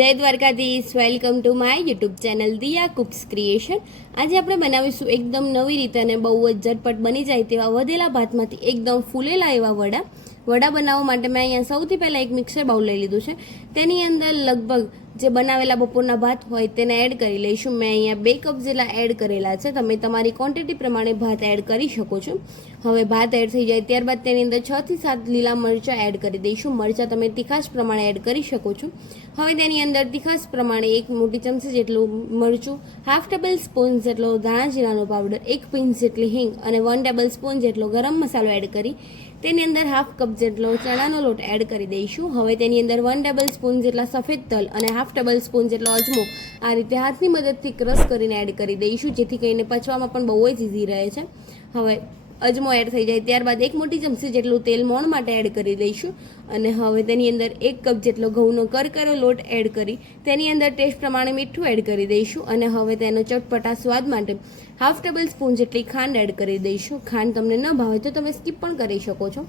જય Dwarkadhish, welcome to my YouTube channel Diya cooks creation. આજે આપણે બનાવીશું એકદમ નવી રીતે અને બહુ જ ઝટપટ બની જાય તેવા વધેલા ભાતમાંથી એકદમ ફૂલેલા એવા વડા બનાવવા માટે મેં અહીંયા સૌથી પહેલાં એક મિક્સર બાઉલ લઈ લીધું છે। તેની અંદર લગભગ જે બનાવેલા બપોરના ભાત હોય તેને એડ કરી લઈશું। મેં અહીંયા 2 કપ જેટલા એડ કરેલા છે। તમે તમારી ક્વોન્ટિટી પ્રમાણે ભાત એડ કરી શકો છો। હવે ભાત એડ થઈ જાય ત્યારબાદ તેની અંદર 6 થી 7 લીલા મરચાં એડ કરી દઈશું। મરચાં તમે તીખાશ પ્રમાણે એડ કરી શકો છો। હવે તેની અંદર તીખાશ પ્રમાણે 1 મોટી ચમચી જેટલું મરચું, હાફ ટેબલ સ્પૂન જેટલો ધાણા જીરાનો પાવડર, 1 પિંચ જેટલી હિંગ અને 1 ટેબલ સ્પૂન જેટલો ગરમ મસાલો એડ કરી તેની અંદર હાફ કપ જેટલો ચણાનો લોટ એડ કરી દઈશું। હવે તેની અંદર 1 ટેબલ સ્પૂન જેટલા સફેદ તલ અને હાફ ટેબલ સ્પૂન જેટલો અજમો આ રીતે હાથની મદદથી ક્રશ કરીને એડ કરી દઈશું, જેથી કરીને પચવામાં પણ બહુ જ ઇઝી રહે છે। હવે અજમો એડ થઈ જાય ત્યારબાદ 1 મોટી ચમચી જેટલું તેલ મોણ માટે એડ કરી દઈશું અને હવે તેની અંદર 1 કપ જેટલો ઘઉંનો કરકરો લોટ એડ કરી તેની અંદર ટેસ્ટ પ્રમાણે મીઠું એડ કરી દઈશું અને હવે તેનો ચટપટા સ્વાદ માટે હાફ ટેબલ સ્પૂન જેટલી ખાંડ એડ કરી દઈશું। ખાંડ તમને ન ભાવે તો તમે સ્કીપ પણ કરી શકો છો।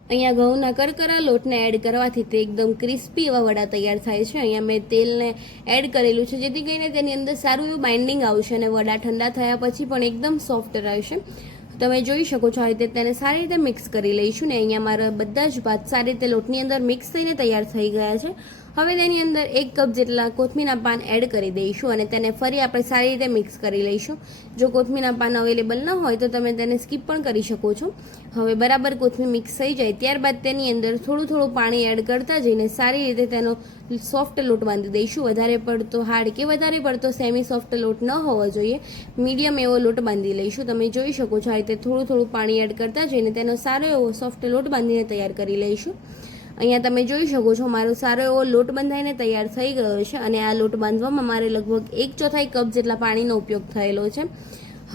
અહીંયા ઘઉંના કરકરા લોટને એડ કરવાથી તે એકદમ ક્રિસ્પી એવા વડા તૈયાર થાય છે। અહીંયા મેં તેલને એડ કરેલું છે, જેથી કરીને તેની અંદર સારું એવું બાઇન્ડિંગ આવશે અને વડા ઠંડા થયા પછી પણ એકદમ સોફ્ટ રહેશે। તમે જોઈ શકો છો આ રીતે તેને સારી રીતે મિક્સ કરી લઈશું ને અહીંયા મારા બધા જ ભાત સારી રીતે લોટની અંદર મિક્સ થઈને તૈયાર થઈ ગયા છે। હવે તેની અંદર 1 કપ જેટલા કોથમીરના પાન એડ કરી દઈશું અને તેને ફરી આપણે સારી રીતે મિક્સ કરી લઈશું। જો કોથમીરના પાન અવેલેબલ ન હોય તો તમે તેને સ્કીપ પણ કરી શકો છો। હવે બરાબર કોથમીર મિક્સ થઈ જાય ત્યારબાદ તેની અંદર થોડું પાણી એડ કરતા જઈને સારી રીતે તેનો સોફ્ટ લોટ બાંધી દઈશું। વધારે પડતો હાર્ડ કે વધારે પડતો સેમી સોફ્ટ લોટ ન હોવો જોઈએ, મીડિયમ એવો લોટ બાંધી લઈશું। તમે જોઈ શકો છો આ રીતે થોડું પાણી એડ કરતા જઈને તેનો સારો એવો સોફ્ટ લોટ બાંધીને તૈયાર કરી લઈશું। અહીંયા તમે જોઈ શકો છો મારો સારો એવો લોટ બંધાઈને તૈયાર થઈ ગયો છે અને આ લોટ બાંધવામાં મારે લગભગ 1/4 કપ જેટલા પાણીનો ઉપયોગ થયેલો છે।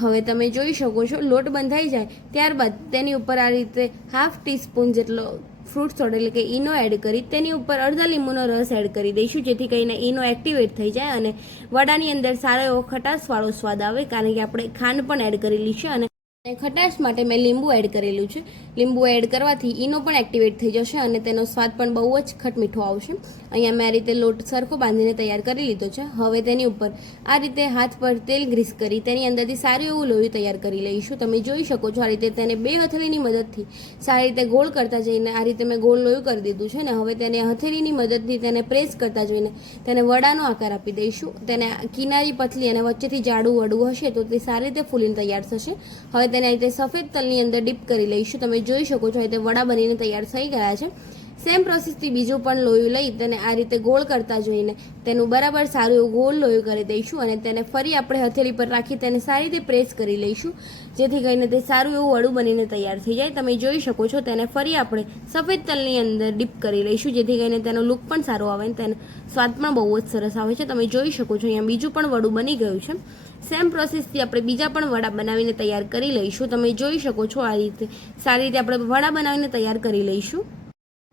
હવે તમે જોઈ શકો છો લોટ બંધાઈ જાય ત્યારબાદ તેની ઉપર આ રીતે હાફ ટીસ્પૂન જેટલો ફ્રૂટ સોડ એટલે કે ઈનો એડ કરી તેની ઉપર અડધા લીંબુનો રસ એડ કરી દઈશું, જેથી કરીને ઈનો એક્ટિવેટ થઈ જાય અને વડાની અંદર સારો એવો ખટાશવાળો સ્વાદ આવે, કારણ કે આપણે ખાંડ પણ એડ કરેલી છે અને ખટાશ માટે મેં લીંબુ એડ કરેલું છે। લીંબુ એડ કરવાથી ઈનો પણ એક્ટિવેટ થઈ જશે અને તેનો સ્વાદ પણ બહુ જ ખટમીઠો આવશે। અહીંયા મેં આ રીતે લોટ સરખો બાંધીને તૈયાર કરી લીધો છે। હવે તેની ઉપર આ રીતે હાથ પર તેલ ગ્રીસ કરી તેની અંદરથી સારું એવું લોહી તૈયાર કરી લઈશું। તમે જોઈ શકો છો આ રીતે તેને 2 હથેળીની મદદથી સારી રીતે ગોળ કરતા જઈને આ રીતે મેં ગોળ લોહી કરી દીધું છે ને હવે તેને હથેળીની મદદથી તેને પ્રેસ કરતા જઈને તેને વડાનો આકાર આપી દઈશું। તેને કિનારી પતલી અને વચ્ચેથી જાડું વડું હશે તો તે સારી રીતે ફૂલીને તૈયાર થશે। હવે તેને આ રીતે સફેદ તલની અંદર ડીપ કરી લઈશું। તમે જોઈ શકો છો આ રીતે વડા બનીને તૈયાર થઈ ગયા છે। સેમ પ્રોસેસથી બીજું પણ લોયું લઈ તેને આ રીતે ગોળ કરતા જોઈને તેનું બરાબર સારું એવું ગોળ લોયું કરી દઈશું અને તેને ફરી આપણે હથેળી પર રાખી તેને સારી રીતે પ્રેસ કરી લઈશું, જેથી કરીને તે સારું એવું વડું બનીને તૈયાર થઈ જાય। તમે જોઈ શકો છો તેને ફરી આપણે સફેદ તલની અંદર ડીપ કરી લઈશું, જેથી કરીને તેનો લુક પણ સારો આવે અને તેનો સ્વાદ પણ બહુ જ સરસ આવે છે। તમે જોઈ શકો છો અહીંયા બીજું પણ વડું બની ગયું છે। સેમ પ્રોસેસથી આપણે બીજા પણ વડા બનાવીને તૈયાર કરી લઈશું। તમે જોઈ શકો છો આ રીતે સારી રીતે આપણે વડા બનાવીને તૈયાર કરી લઈશું।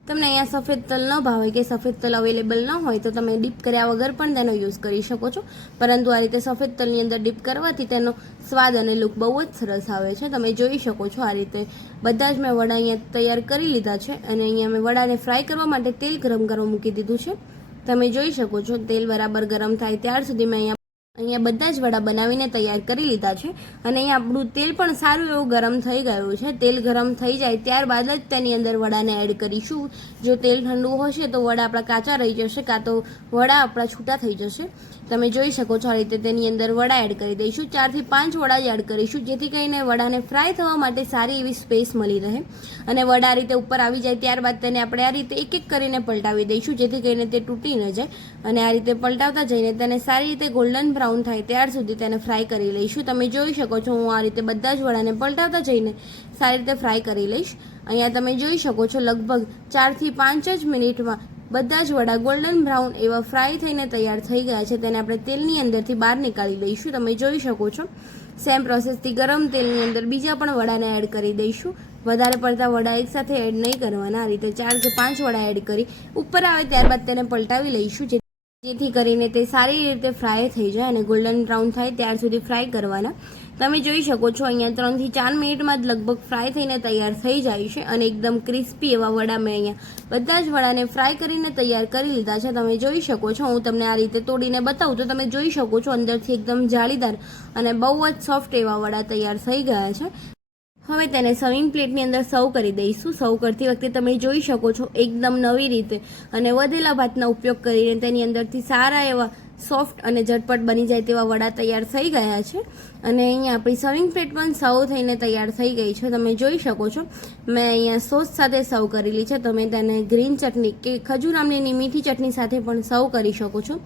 તમને અહીંયા સફેદ તલ ન ભાવે કે સફેદ તલ અવેલેબલ ન હોય તો તમે ડીપ કર્યા વગર પણ તેનો યુઝ કરી શકો છો, પરંતુ આ રીતે સફેદ તલની અંદર ડીપ કરવાથી તેનો સ્વાદ અને લુક બહુ જ સરસ આવે છે। તમે જોઈ શકો છો આ રીતે બધા જ મેં વડા અહીંયા તૈયાર કરી લીધા છે અને અહીંયા મેં વડાને ફ્રાય કરવા માટે તેલ ગરમ કરવા મૂકી દીધું છે। તમે જોઈ શકો છો તેલ બરાબર ગરમ થાય ત્યાર સુધી મેં અહીંયા બધા જ વડા બનાવીને તૈયાર કરી લીધા છે અને અહીંયા આપણું તેલ પણ સારું એવું ગરમ થઈ ગયું છે। તેલ ગરમ થઈ જાય ત્યારબાદ જ તેની અંદર વડાને એડ કરીશું। જો તેલ ઠંડુ હશે તો વડા આપણા કાચા રહી જશે કાં તો વડા આપણા છૂટા થઈ જશે। તમે જોઈ શકો છો આ રીતે તેની અંદર વડા એડ કરી દઈશું। 4 થી 5 વડા જ એડ કરીશું, જેથી કરીને વડાને ફ્રાય થવા માટે સારી એવી સ્પેસ મળી રહે અને વડા આ રીતે ઉપર આવી જાય ત્યારબાદ તેને આપણે આ રીતે એક કરીને પલટાવી દઈશું, જેથી કરીને તે તૂટી ન જાય અને આ રીતે પલટાવતા જઈને તેને સારી રીતે ગોલ્ડન બ્રાઉન થાય ત્યાર સુધી તેને ફ્રાય કરી લઈશું। તમે જોઈ શકો છો હું આ રીતે બધા જ વડાને પલટાવતા જઈને સારી રીતે ફ્રાય કરી લઈશ। અહીંયા તમે જોઈ શકો છો લગભગ 4 થી 5 જ મિનિટમાં બધા જ વડા ગોલ્ડન બ્રાઉન એવા ફ્રાય થઈને તૈયાર થઈ ગયા છે। તેને આપણે તેલની અંદરથી બહાર નીકાળી લઈશું। તમે જોઈ શકો છો સેમ પ્રોસેસથી ગરમ તેલની અંદર બીજા પણ વડાને એડ કરી દઈશું। વધારે પડતા વડા એકસાથે એડ નહીં કરવાના, આ રીતે 4 કે 5 વડા એડ કરી ઉપર આવે ત્યારબાદ તેને પલટાવી લઈશું, જેથી કરીને તે સારી રીતે ફ્રાય થઈ જાય અને ગોલ્ડન બ્રાઉન થાય ત્યાર સુધી ફ્રાય કરવાના। તમે જોઈ શકો છો અહીંયા 3 થી 4 મિનિટમાં જ લગભગ ફ્રાય થઈને તૈયાર થઈ જાય છે અને એકદમ ક્રિસ્પી એવા વડા મેં અહીંયા બધા જ વડાને ફ્રાય કરીને તૈયાર કરી લીધા છે. તમે જોઈ શકો છો, હું તમને આ રીતે તોડીને બતાવું તો તમે જોઈ શકો છો અંદરથી એકદમ જાળીદાર અને બહુ જ સોફ્ટ એવા વડા તૈયાર થઈ ગયા છે. હવે તેને સર્વિંગ પ્લેટની અંદર સર્વ કરી દઈશું. સર્વ કરતી વખતે તમે જોઈ શકો છો એકદમ નવી રીતે અને વધેલા ભાતનો ઉપયોગ કરીને તેની અંદરથી સારા એવા સોફ્ટ અને ઝટપટ બની જાય તેવા વડા તૈયાર થઈ ગયા છે. અને અહીંયા આપણી સર્વિંગ પ્લેટ પણ સર્વ થઈને તૈયાર થઈ ગઈ છે. તમે જોઈ શકો છો મેં અહીંયા સોસ સાથે સર્વ કરેલી છે. તમે તેને ગ્રીન ચટણી કે ખજૂર આમલીની મીઠી ચટણી સાથે પણ સર્વ કરી શકો છો.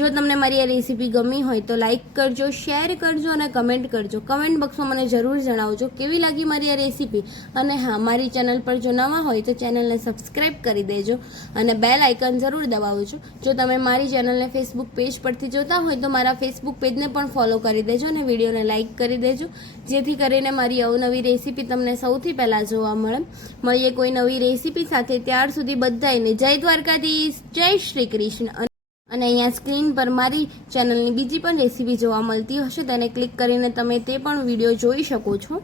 જો તમને મારી આ રેસીપી ગમી હોય તો લાઇક કરજો, શેર કરજો અને કમેન્ટ કરજો. કમેન્ટ બોક્સમાં મને જરૂર જણાવજો કેવી લાગી મારી આ રેસીપી. અને હા, મારી ચેનલ પર જો નવા હોય તો ચેનલને સબસ્ક્રાઈબ કરી દેજો અને બેલ આઇકન જરૂર દબાવજો. જો તમે મારી ચેનલને ફેસબુક પેજ પરથી જોતા હોય તો મારા ફેસબુક પેજને પણ ફોલો કરી દેજો અને વિડીયોને લાઇક કરી દેજો, જેથી કરીને મારી અવનવી રેસીપી તમને સૌથી પહેલાં જોવા મળે. મળીએ કોઈ નવી રેસીપી સાથે. ત્યાર સુધી બધાને જય દ્વારકાધીશ, જય શ્રી કૃષ્ણ. અને અહીંયા સ્ક્રીન પર મારી ચેનલની બીજી પણ રેસીપી જોવા મળતી હશે, તેને ક્લિક કરીને તમે તે પણ વિડીયો જોઈ શકો છો.